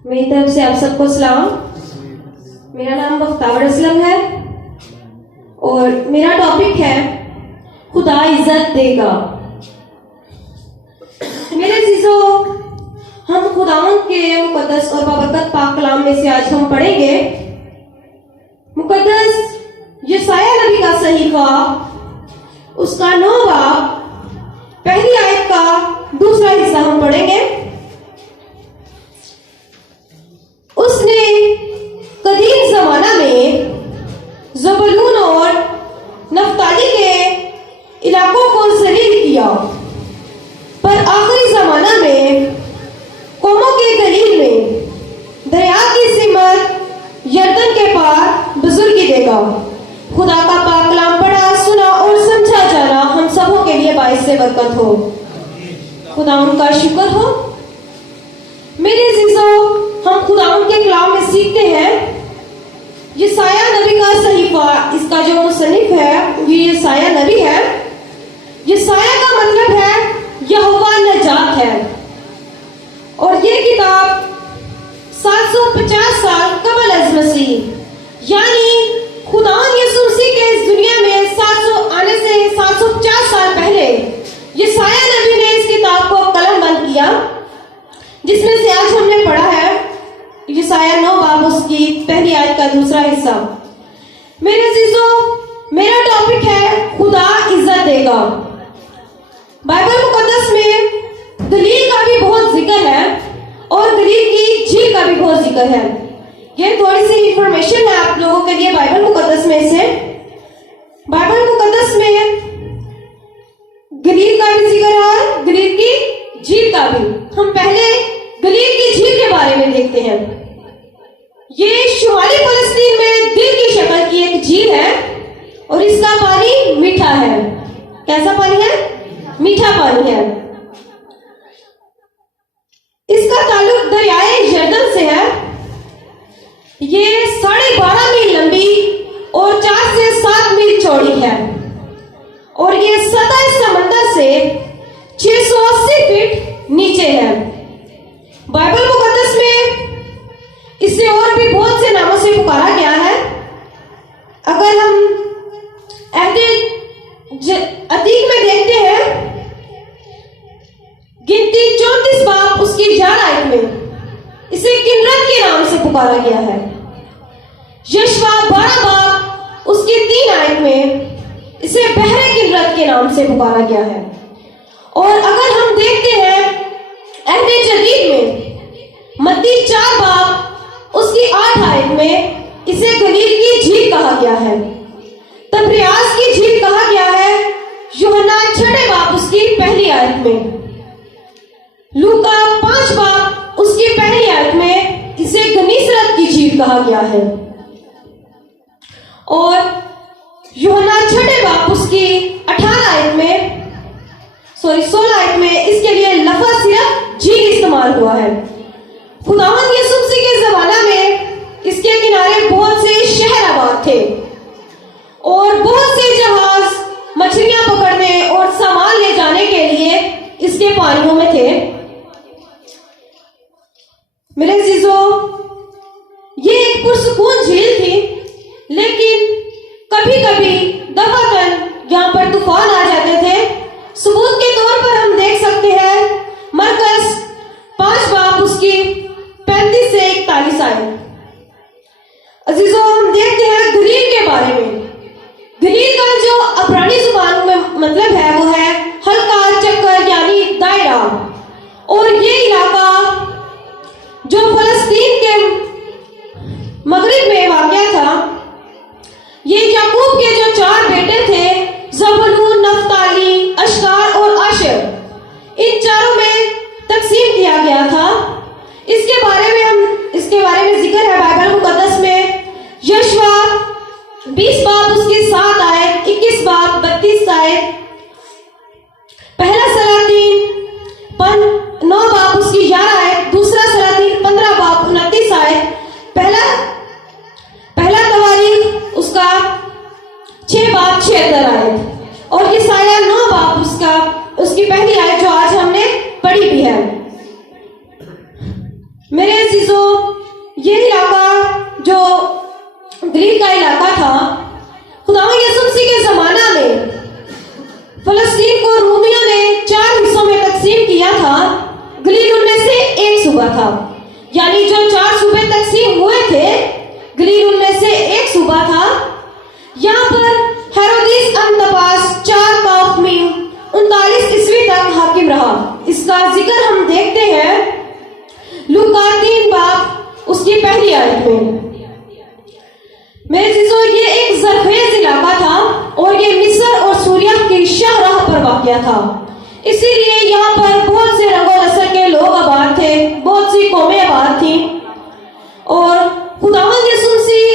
मेरी तरफ से आप सबको सलाम। मेरा नाम बख्तावर असलम है और मेरा टॉपिक है खुदा इज्जत देगा। मेरे अजीजों, हम खुदावंद के मुकद्दस और बाबरकत पाक कलाम में से आज हम पढ़ेंगे मुकद्दस यशायाह नबी का सहीफा, उसका 9 बाब, पहली आयत का दूसरा हिस्सा हम पढ़ेंगे। उसने कदीम जमाना में ज़बूलून और नफ्ताली के इलाकों को जलील किया, पर आखिरी जमाना में कौमों के गलील में दरिया की सिमत यरदन के पार बुजुर्गी देगा। खुदा का पाक कलाम पढ़ा, सुना और समझा जाना हम सबों के लिए बाइस से बरकत हो। खुदा उनका शुक्र हो। मेरे अजीजों, हम खुदा के कलाम में सीखते हैं यशायाह नबी का सहीफा। इसका जो मुसन्निफ है ये यशायाह नबी है। यशायाह का मतलब है यहोवा नजात है और ये किताब 750 साल कबल अज़ मसीह यानी खुदा यीशु मसीह के इस दुनिया में 700 आने से 750 साल पहले यशायाह नबी ने इस किताब को कलमबंद किया, जिसमें से आज हमने पढ़ा है यशायाह 9 बाब, उसकी पहली आयत का दूसरा हिस्सा। मेरे अजीजों, मेरा टॉपिक है खुदा इज्जत देगा। बाइबल मुकद्दस में गलील का भी बहुत जिक्र है और गलील की झील का भी बहुत जिक्र है। ये थोड़ी सी इंफॉर्मेशन है आप लोगों के लिए बाइबल मुकद्दस में से। बाइबल मुकद्दस में गलील का भी जिक्र है और गलील की झील का भी। हम पहले गलील की झील के बारे में देखते हैं। ये शुमाली फलस्तीन में दिल की शक्ल की एक झील है और इसका पानी मीठा है। कैसा पानी है? मीठा पानी है। इसका ताल्लुक दरियाए यरदन से है। ये 12.5 मील लंबी और 4 से 7 मील चौड़ी है और ये सतह समंदर से 680 फीट नीचे है। बाइबल मुकद्दस में इसे और भी बहुत से नामों से पुकारा गया है। अगर हम अतीक में देखते हैं, गिनती 34 बाब, उसकी 11 आयत में इसे किन्नत के नाम से पुकारा गया है। यशवा 12 बाब, उसकी 3 आयत में इसे बहरे किन्नत के नाम से पुकारा गया है। और अगर हम देखते हैं अहद जदीद में मत्ती 4 बाब, उसकी 8 आयत में इसे गलील की झील कहा गया है। तबरियास की झील कहा गया है यूहन्ना 6 बाब, उसकी पहली आयत में। लूका 5 बाब, उसकी पहली आयत में इसे गनीसरत की झील कहा गया है और यूहन्ना 6 बाब, उसकी 16 आयत में इसके लिए लफ्ज़ सिर्फ झील इस्तेमाल हुआ है। खुदावंद यीशु मसीह के जमाना में इसके किनारे बहुत से शहर आबाद थे और बहुत से जहाज मछलियां पकड़ने और सामान ले जाने के लिए इसके पानियों में थे। मेरे अजीजों, ये एक पुरसुकून झील थी, लेकिन कभी कभी दफातन यहाँ पर तूफान आ जाते थे। सबूत के तौर पर हम देख सकते हैं मरकस 5 बाब, उसकी 35 से 41 आयत। अजीजों, हम देखते हैं गलील के बारे में। गलील का जो अब्रानी जुबान में मतलब है वो है हल्का चक्कर यानी दायरा। और ये इलाका जो फलस्तीन के मगरिब में वाक़या था, ये याकूब के जो 4 बेटे थे, ज़बूलून, नफ्ताली, अश्तार और आशर, इन चारों में तकसीम किया गया था। इसके बारे में जिक्र है बाइबल मुकद्दस में। यशवा 20 बाब, उसकी 7 आयत, 21 बाब, 32 आयत, पहला सलातीन 9 बाब, उसकी 11 आयत, दूसरा सलातीन 15 बाब, 29 आयत, पहला तवारीख उसका 6 बाब, 76 आयत और यशायाह 9 बाब, उसकी पहली आयत जो आज हमने पढ़ी भी है। मेरे अजीजों, ये इलाका जो गलील का इलाका था, खुदावंद यीशु मसीह के जमाना में फलस्तीन को रोमियों ने 4 हिस्सों में तकसीम किया था। गलील उनमें से एक सूबा था, यानी जो 4 सूबे तकसीम हुए थे, गलील उनमें से एक सूबा था। यहाँ पर हेरोदिस अंतपास 4 काफ में 39 ईस्वी तक हाकिम रहा। इसका जिक्र हम देखते हैं लूका 3 बाब उसकी पहली आयत में। मेरे चीजों, ये एक ज़रखेज़ इलाका था और ये मिस्र और सूरिया की शाहराह पर वाक़या था। इसीलिए यहाँ पर बहुत से रंगो नस्ल के लोग आबाद थे, बहुत सी कौमें आबाद थी और खुदावंद यीशु मसीह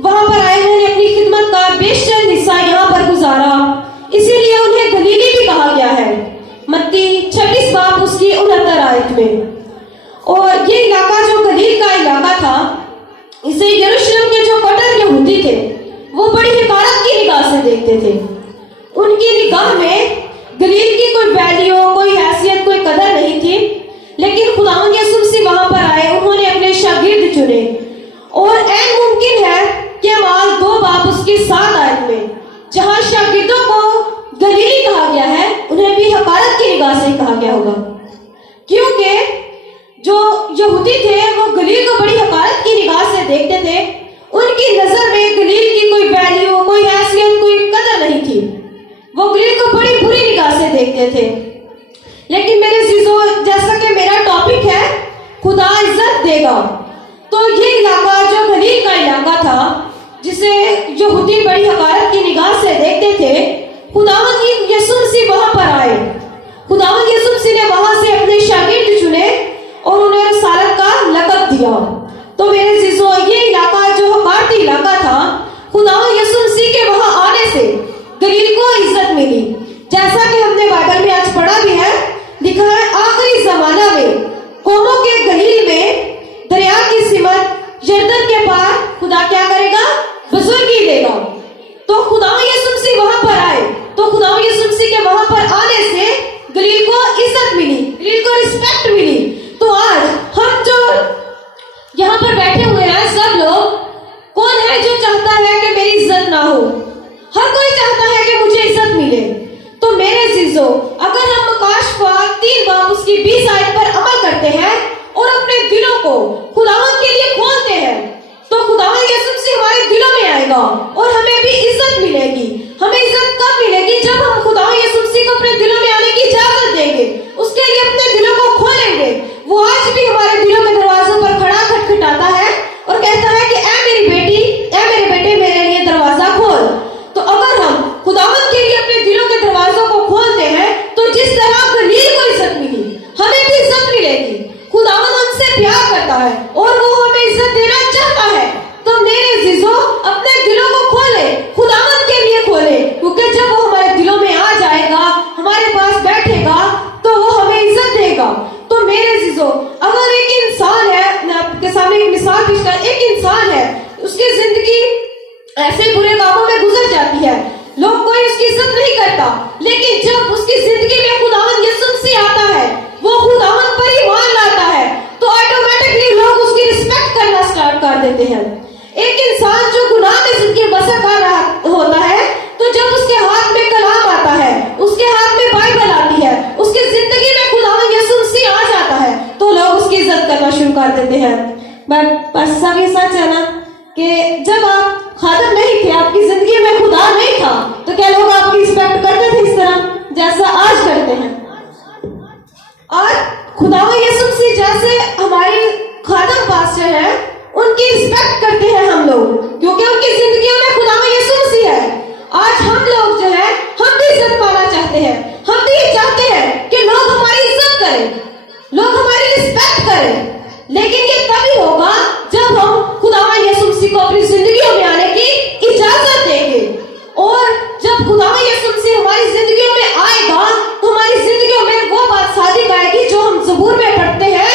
वहां पर आए हुए अपनी खिदमत का बेशतर हिस्सा यहाँ पर गुजारा। इसीलिए उन्हें गलीली भी कहा गया है, मत्ती 26 बाब उसकी 69 आयत में। और ये इलाका जो गलील का इलाका था, इसे यरूशलेम के जो कट्टर यहूदी थे वो बड़ी हिकारत की निगाह से देखते थे। उनकी निगाह में गलील की कोई वैल्यू, कोई हैसियत, कोई कदर नहीं थी। लेकिन खुदावंद यीशु मसीह वहां पर आए, उन्होंने अपने शागिर्द चुने और ऐन मुमकिन है कि हम 2 बाब उसकी 7 आयत में, जहां शागिर्दों को गलीली कहा गया है, उन्हें भी हकारत की निगाह से कहा गया होगा, क्योंकि जो यहूदी थे वो गलील को बड़ी हकारत की निगाह से देखते थे। उनकी नजर में गलील की कोई वैल्यू, कोई हैसियत, कोई कदर नहीं थी। वो गलील को बड़ी बुरी निगाह से देखते थे। लेकिन मेरे अजीजों, जैसा कि मेरा टॉपिक है खुदा इज्जत देगा, तो ये इलाका जो गलील का इलाका था, जिसे यहूदी बड़ी हकारत की निगाह से देखते थे, खुदावंद यीशु मसीह वहां पर आए। खुदावंद यीशु मसीह ने वहां से अपने शागिर्द चुने और उन्हें रिसालत का लक़ब दिया। तो मेरे अजीजों, ये इलाका जो हकारती इलाका था, खुदावंद यीशु मसीह के वहां आने से गलील को इज्जत मिली। जैसा कि हमने बाइबल में आज पढ़ा भी है, लिखा है आखिरी जमाना में कौमों के गलील में दरिया की सिमत यरदन के पार खुदा क्या करेगा? बुजुर्गी देगा। तो खुदावंद यीशु मसीह वहां पर आए, तो खुदावंद यीशु मसीह के वहां पर आने से गलील को इज्जत मिली, गलील को रिस्पेक्ट मिली। तो आज हम जो यहाँ पर बैठे हुए हैं सब लोग, कौन है जो चाहता है कि मेरी इज्जत ना हो? हर कोई चाहता है कि मुझे इज्जत मिले। तो मेरे अजीजों, अगर हम मकाशफा 3 बाब उसकी 20 आयत पर अमल करते हैं और अपने दिलों को खुदावंद के लिए खोलते हैं, तो खुदावंद यीशु मसीह हमारे दिलों में आएगा और हमें भी इज्जत मिलेगी। हमें इज्जत कब मिलेगी? जब हम खुदावंद यीशु मसीह को अपने दिलों में आने की इजाजत देंगे, उसके लिए अपने दिलों को खोलेंगे। वो आज भी हमारे दिलों के दरवाजों पर खड़ा खटखटाता है और कहता है कि ऐ मेरी बेटी, ऐ मेरे बेटे, मेरे लिए दरवाजा खोल। तो अगर हम खुदावंद के लिए अपने दिलों के दरवाजों को खोलते हैं, तो जिस तरह गलील को इज्जत मिली, हमें भी इज्जत मिलेगी। खुदावंद हमसे प्यार करता है और वो हमें इज्जत देना चाहता है। तो मेरे अजीजों, अपने दिलों को खोले, खुदावंद के लिए खोले, क्योंकि जब वो हमारे दिलों में आ जाएगा, हमारे पास बैठेगा, तो वो हमें इज्जत देगा। तो मेरे अजीजों, अगर एक इंसान है, मैं आपके सामने एक मिसाल पेश कर, एक इंसान है, उसकी जिंदगी ऐसे बुरे कामों में गुजर जाती है, लोग कोई उसकी इज्जत नहीं करता, लेकिन जब उसकी जिंदगी में खुदावंद यीशु मसीह आता है, वो खुदावंद पर ईमान लाता है, तो ऑटोमेटिकली लोग उसकी रिस्पेक्ट करना स्टार्ट कर देते हैं। एक इंसान जो गुनाह में जिंदगी बसर कर रहा होता है, तो जब उसके हाथ में कलाम आता है, उसके हाथ में बाइबल आती है, उसकी जिंदगी में खुदावंद यीशु मसीह आ जाता है, तो लोग उसकी इज्जत करना शुरू कर देते हैं। बस सब ये सच है ना कि जब आप खादम नहीं थे, आपकी जिंदगी में खुदा नहीं था, तो क्या लोग आपकी रिस्पेक्ट करते थे इस तरह जैसा आज करते हैं? आज खुदावंद यीशु मसीह जैसे हमारे खादम पास्टर हैं, उनकी रिस्पेक्ट करते हैं हम लोग, क्योंकि उनकी जिंदगियों में खुदावंद यीशु मसीह है। आज हम लोग जो है, हम भी इज्जत पाना चाहते हैं, हम भी चाहते हैं कि लोग हमारी इज्जत करें, लोग हमारी रिस्पेक्ट करें। लेकिन ये तभी होगा जब हम खुदावंद यीशु मसीह को अपनी जिंदगियों में आने की इजाजत देंगे। और जब खुदावंद यीशु मसीह हमारी जिंदगियों में आएगा, तो हमारी जिंदगियों में वो बात सादिक आएगी जो हम ज़बूर में पढ़ते हैं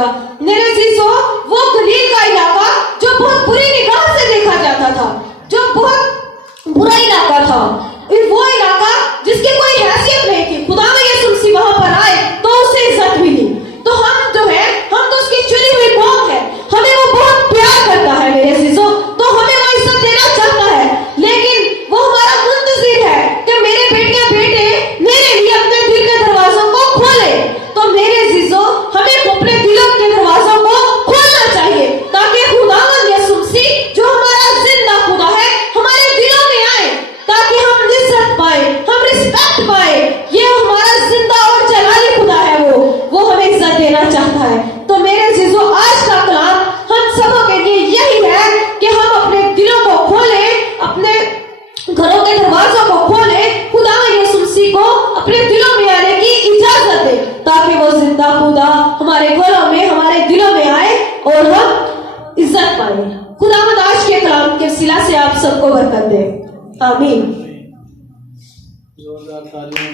जाएगा। मेरे अजीजों, वो गलील का इलाका जो बहुत बुरी निगाह से देखा जाता था, जो बहुत बुरा इलाका था, वो इलाका जिसकी कोई हैसियत नहीं थी, खुदा में यीशु मसीह वहां पर आए तो उसे इज्जत मिली। तो हम जो है, हम तो उसकी चुनी हुई कौम है, हमें वो बहुत प्यार करता है मेरे अजीजों, तो हमें वो इज्जत देना चाहता है। लेकिन वो हमारा मुंतजिर है कि मेरे बेटियां बेटे मेरे लिए अपने दिल के दरवाजों को खोले। तो मेरे अजीजों, हमें अपने दिलों के दरवाजों को खोलना चाहिए ताकि खुदावंद यीशु मसीह जो हमारा जिंदा खुदा है हमारे दिलों में आए, ताकि हम इज्जत पाए, हम रिस्पेक्ट पाए। ये हमारा जिंदा और जलाली खुदा है, वो हमें इज्जत देना चाहता है। तो मेरे अजीजों, आज का कलाम हम सबों के लिए यही है कि हम अपने दिलों को खोलें, अपने घरों के दरवाजों को खोलें, खुदा यीशु मसीह को अपने दिलों में आने की इजाजत दे, ताकि वो जिंदा खुदा हमारे घरों में, हमारे दिलों में आए और हम इज्जत पाए। खुदावंद आज के कलाम के सिला से आप सबको बरकत दे, आमीन। जोरदार तालियां